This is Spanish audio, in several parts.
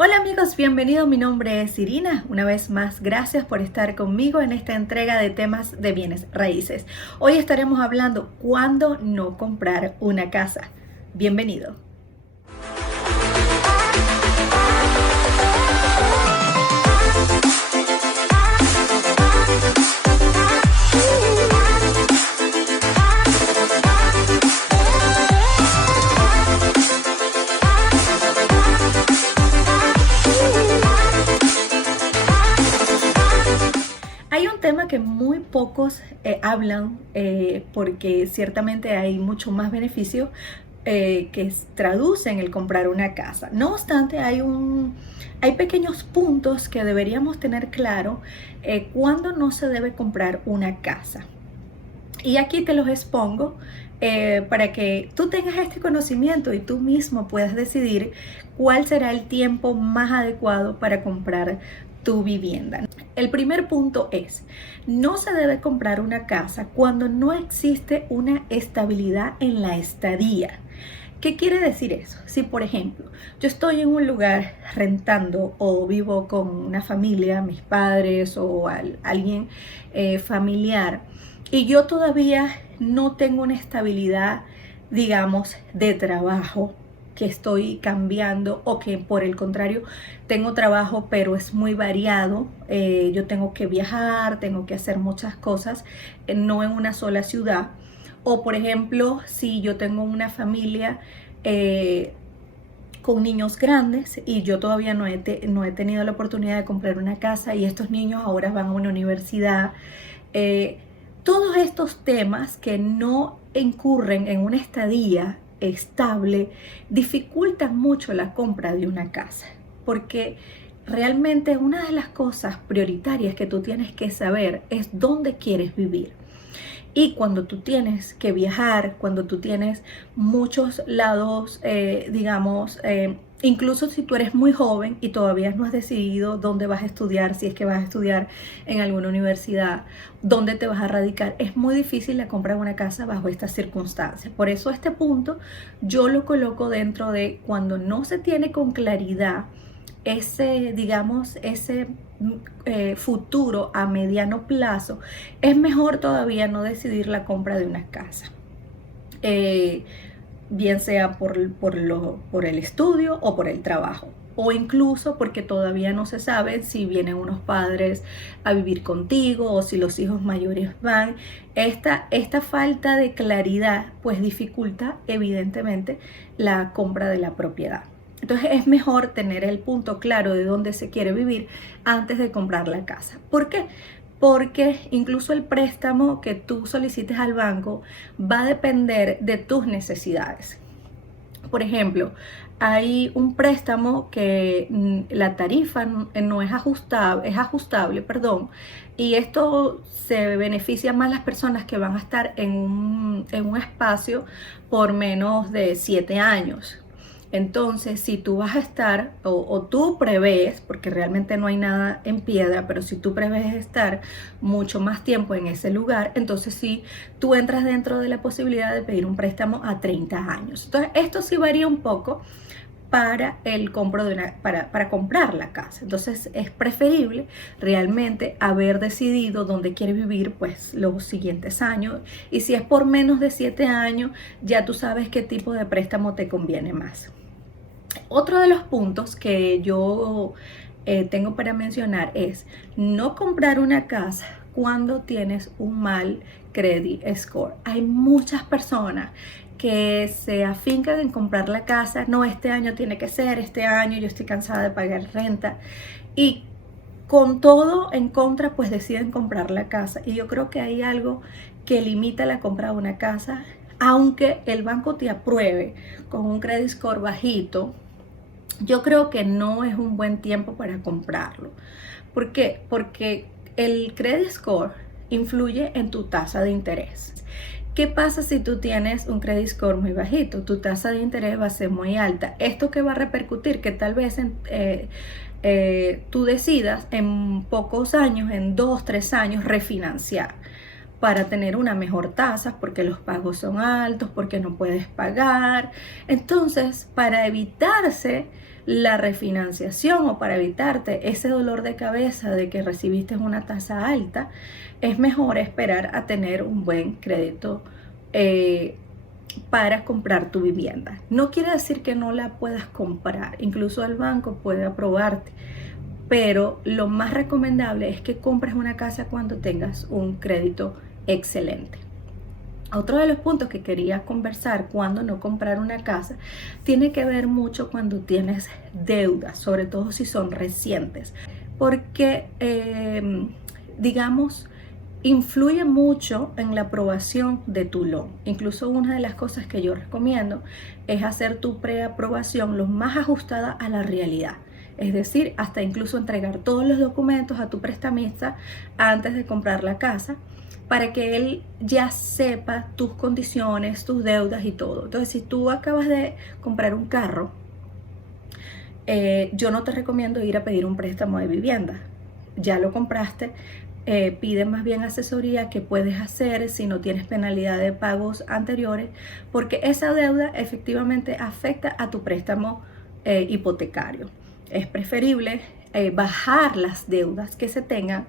Hola amigos, bienvenidos. Mi nombre es Irina. Una vez más, gracias por estar conmigo en esta entrega de temas de bienes raíces. Hoy estaremos hablando cuándo no comprar una casa. Bienvenido. Hay un tema que muy pocos hablan porque ciertamente hay mucho más beneficio que traducen el comprar una casa. No obstante, hay pequeños puntos que deberíamos tener claro cuándo no se debe comprar una casa. Y aquí te los expongo para que tú tengas este conocimiento y tú mismo puedas decidir cuál será el tiempo más adecuado para comprar tu vivienda. El primer punto es, no se debe comprar una casa cuando no existe una estabilidad en la estadía. ¿Qué quiere decir eso? Si por ejemplo yo estoy en un lugar rentando o vivo con una familia, mis padres o alguien familiar, y yo todavía no tengo una estabilidad, digamos, de trabajo, que estoy cambiando o que por el contrario tengo trabajo pero es muy variado, yo tengo que viajar, tengo que hacer muchas cosas, no en una sola ciudad. O por ejemplo, si yo tengo una familia con niños grandes y yo todavía no he tenido la oportunidad de comprar una casa y estos niños ahora van a una universidad. Todos estos temas que no incurren en una estadía estable dificultan mucho la compra de una casa, porque realmente una de las cosas prioritarias que tú tienes que saber es dónde quieres vivir. Y cuando tú tienes que viajar, cuando tú tienes muchos lados, incluso si tú eres muy joven y todavía no has decidido dónde vas a estudiar, si es que vas a estudiar en alguna universidad, dónde te vas a radicar, es muy difícil la compra de una casa bajo estas circunstancias. Por eso este punto yo lo coloco dentro de cuando no se tiene con claridad ese futuro a mediano plazo, es mejor todavía no decidir la compra de una casa. Bien sea por el estudio o por el trabajo, o incluso porque todavía no se sabe si vienen unos padres a vivir contigo o si los hijos mayores van. Esta falta de claridad pues dificulta evidentemente la compra de la propiedad. Entonces es mejor tener el punto claro de dónde se quiere vivir antes de comprar la casa. ¿Por qué? Porque incluso el préstamo que tú solicites al banco va a depender de tus necesidades. Por ejemplo, hay un préstamo que la tarifa no es ajustable, perdón, y esto se beneficia más a las personas que van a estar en un espacio por menos de 7 años. Entonces, si tú vas a estar o tú prevés, porque realmente no hay nada en piedra, pero si tú prevés estar mucho más tiempo en ese lugar, entonces sí, tú entras dentro de la posibilidad de pedir un préstamo a 30 años. Entonces, esto sí varía un poco para para comprar la casa. Entonces es preferible realmente haber decidido dónde quieres vivir pues los siguientes años, y si es por menos de 7 años ya tú sabes qué tipo de préstamo te conviene más. Otro de los puntos que yo tengo para mencionar es no comprar una casa cuando tienes un mal credit score. Hay muchas personas que se afincan en comprar la casa. No, este año tiene que ser, este año yo estoy cansada de pagar renta, y con todo en contra pues deciden comprar la casa. Y yo creo que hay algo que limita la compra de una casa. Aunque el banco te apruebe con un credit score bajito, yo creo que no es un buen tiempo para comprarlo. ¿Por qué? Porque el credit score influye en tu tasa de interés. ¿Qué pasa si tú tienes un credit score muy bajito? Tu tasa de interés va a ser muy alta. ¿Esto qué va a repercutir? Que tal vez tú decidas en pocos años, en 2, 3 años, refinanciar para tener una mejor tasa, porque los pagos son altos, porque no puedes pagar. Entonces, para evitarse la refinanciación o para evitarte ese dolor de cabeza de que recibiste una tasa alta, es mejor esperar a tener un buen crédito para comprar tu vivienda. No quiere decir que no la puedas comprar, incluso el banco puede aprobarte, pero lo más recomendable es que compres una casa cuando tengas un crédito excelente. Otro de los puntos que quería conversar cuando no comprar una casa tiene que ver mucho cuando tienes deudas, sobre todo si son recientes, porque digamos influye mucho en la aprobación de tu loan. Incluso una de las cosas que yo recomiendo es hacer tu preaprobación lo más ajustada a la realidad. Es decir, hasta incluso entregar todos los documentos a tu prestamista antes de comprar la casa, para que él ya sepa tus condiciones, tus deudas y todo. Entonces, si tú acabas de comprar un carro, yo no te recomiendo ir a pedir un préstamo de vivienda. Ya lo compraste, pide más bien asesoría que puedes hacer si no tienes penalidad de pagos anteriores, porque esa deuda efectivamente afecta a tu préstamo hipotecario. Es preferible bajar las deudas que se tengan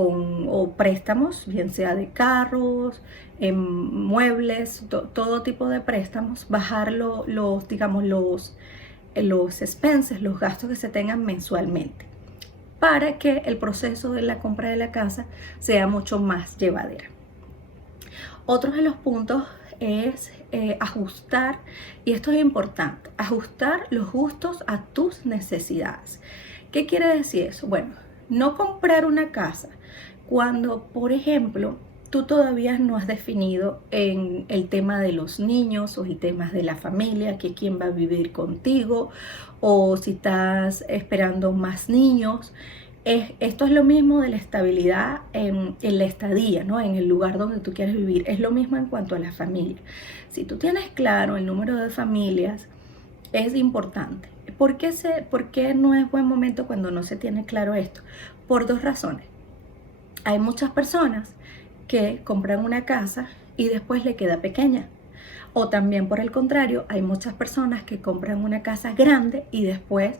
o préstamos, bien sea de carros, muebles, todo tipo de préstamos, bajar digamos, los expenses, los gastos que se tengan mensualmente, para que el proceso de la compra de la casa sea mucho más llevadera. Otro de los puntos es ajustar, y esto es importante, ajustar los gustos a tus necesidades. ¿Qué quiere decir eso? Bueno, no comprar una casa cuando, por ejemplo, tú todavía no has definido en el tema de los niños o el tema de la familia, que quién va a vivir contigo, o si estás esperando más niños. Esto es lo mismo de la estabilidad en la estadía, ¿no? En el lugar donde tú quieres vivir. Es lo mismo en cuanto a la familia. Si tú tienes claro el número de familias, es importante. ¿Por qué no es buen momento cuando no se tiene claro esto? Por dos razones. Hay muchas personas que compran una casa y después le queda pequeña. O también por el contrario, hay muchas personas que compran una casa grande y después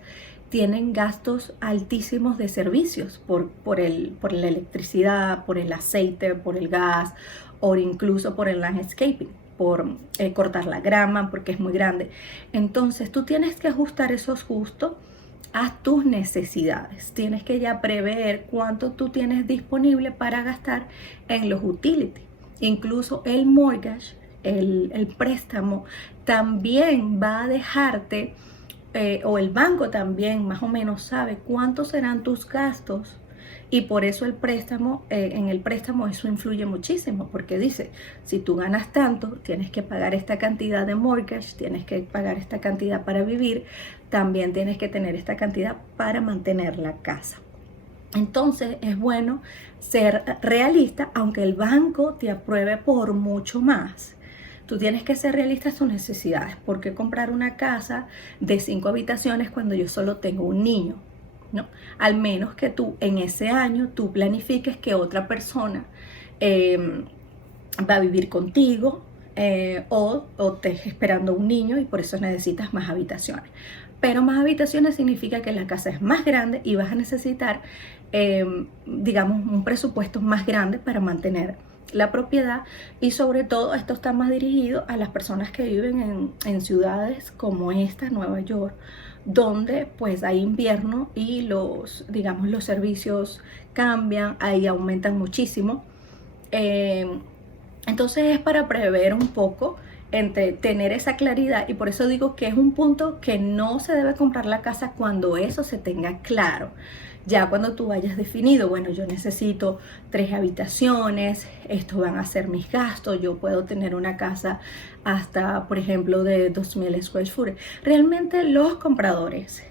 tienen gastos altísimos de servicios por la electricidad, por el aceite, por el gas o incluso por el landscaping, por cortar la grama porque es muy grande. Entonces tú tienes que ajustar esos gustos a tus necesidades. Tienes que ya prever cuánto tú tienes disponible para gastar en los utilities. Incluso el mortgage, el préstamo, también va a dejarte, o el banco también más o menos sabe cuántos serán tus gastos, y por eso el préstamo, en el préstamo eso influye muchísimo, porque dice, si tú ganas tanto, tienes que pagar esta cantidad de mortgage, tienes que pagar esta cantidad para vivir, también tienes que tener esta cantidad para mantener la casa. Entonces es bueno ser realista, aunque el banco te apruebe por mucho más. Tú tienes que ser realista en tus necesidades. ¿Por qué comprar una casa de 5 habitaciones cuando yo solo tengo un niño? ¿No? Al menos que tú en ese año tú planifiques que otra persona va a vivir contigo o estés esperando un niño y por eso necesitas más habitaciones. Pero más habitaciones significa que la casa es más grande y vas a necesitar, digamos, un presupuesto más grande para mantener la propiedad, y sobre todo esto está más dirigido a las personas que viven en ciudades como esta, Nueva York, donde pues hay invierno y los servicios cambian, ahí aumentan muchísimo. Entonces es para prever un poco, entre tener esa claridad, y por eso digo que es un punto que no se debe comprar la casa cuando eso se tenga claro. Ya cuando tú hayas definido, bueno, yo necesito 3 habitaciones, estos van a ser mis gastos, yo puedo tener una casa hasta, por ejemplo, de 2,000 square foot. Realmente los compradores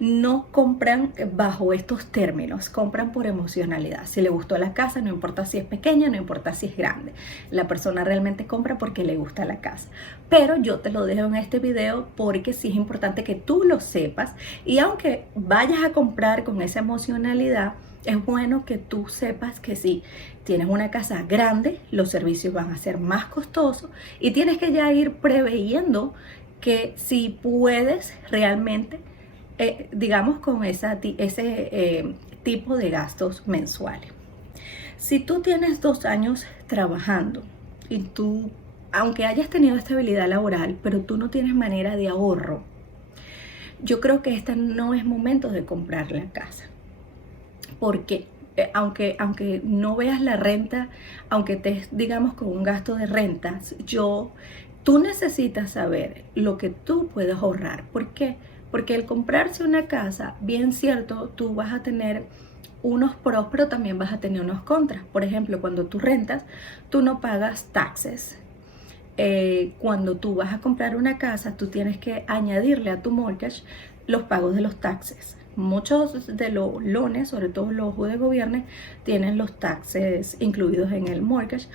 no compran bajo estos términos, compran por emocionalidad. Si le gustó la casa, no importa si es pequeña, no importa si es grande, la persona realmente compra porque le gusta la casa. Pero yo te lo dejo en este video porque sí es importante que tú lo sepas, y aunque vayas a comprar con esa emocionalidad, es bueno que tú sepas que si tienes una casa grande, los servicios van a ser más costosos y tienes que ya ir preveyendo que si puedes realmente, digamos, con ese tipo de gastos mensuales. Si tú tienes 2 años trabajando y tú, aunque hayas tenido estabilidad laboral, pero tú no tienes manera de ahorro, yo creo que este no es momento de comprar la casa. Porque aunque no veas la renta, aunque estés, digamos, con un gasto de rentas, tú necesitas saber lo que tú puedes ahorrar. ¿Por qué? Porque el comprarse una casa, bien cierto, tú vas a tener unos pros, pero también vas a tener unos contras. Por ejemplo, cuando tú rentas, tú no pagas taxes. Cuando tú vas a comprar una casa, tú tienes que añadirle a tu mortgage los pagos de los taxes. Muchos de los loans, sobre todo los de gobierno, tienen los taxes incluidos en el mortgage,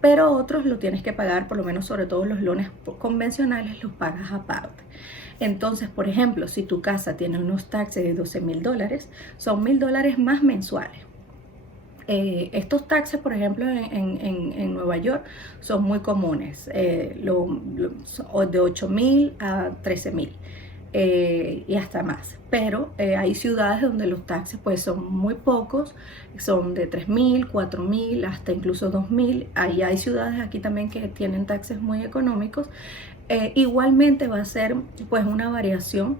pero otros lo tienes que pagar, por lo menos sobre todo los loans convencionales los pagas aparte. Entonces, por ejemplo, si tu casa tiene unos taxes de $12,000, son $1,000 más mensuales. Estos taxes, por ejemplo, en Nueva York son muy comunes, de 8,000 a 13,000 y hasta más. Pero hay ciudades donde los taxes pues son muy pocos, son de 3,000, 4,000, hasta incluso 2,000. Ahí hay ciudades aquí también que tienen taxes muy económicos. Igualmente va a ser pues una variación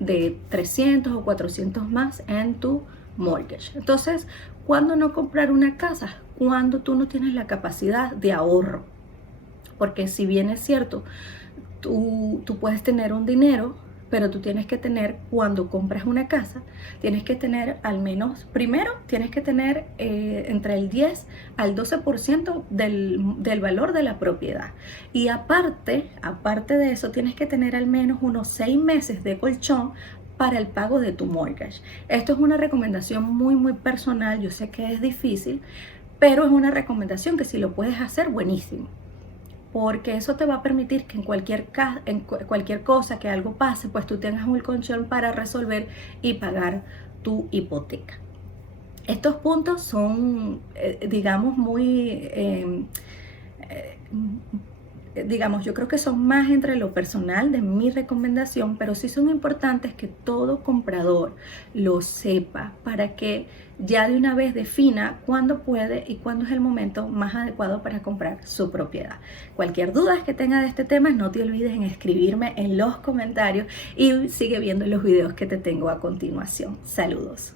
de 300 o 400 más en tu mortgage. Entonces, ¿cuándo no comprar una casa? Cuando tú no tienes la capacidad de ahorro. Porque si bien es cierto, tú puedes tener un dinero, pero tú tienes que tener, cuando compras una casa, tienes que tener al menos, primero tienes que tener entre el 10 al 12% del valor de la propiedad. Y aparte de eso, tienes que tener al menos unos 6 meses de colchón para el pago de tu mortgage. Esto es una recomendación muy personal, yo sé que es difícil, pero es una recomendación que si lo puedes hacer, buenísimo. Porque eso te va a permitir que en cualquier cosa, que algo pase, pues tú tengas un colchón para resolver y pagar tu hipoteca. Estos puntos son, digamos, digamos, yo creo que son más entre lo personal de mi recomendación, pero sí son importantes que todo comprador lo sepa para que ya de una vez defina cuándo puede y cuándo es el momento más adecuado para comprar su propiedad. Cualquier duda que tenga de este tema, no te olvides en escribirme en los comentarios y sigue viendo los videos que te tengo a continuación. Saludos.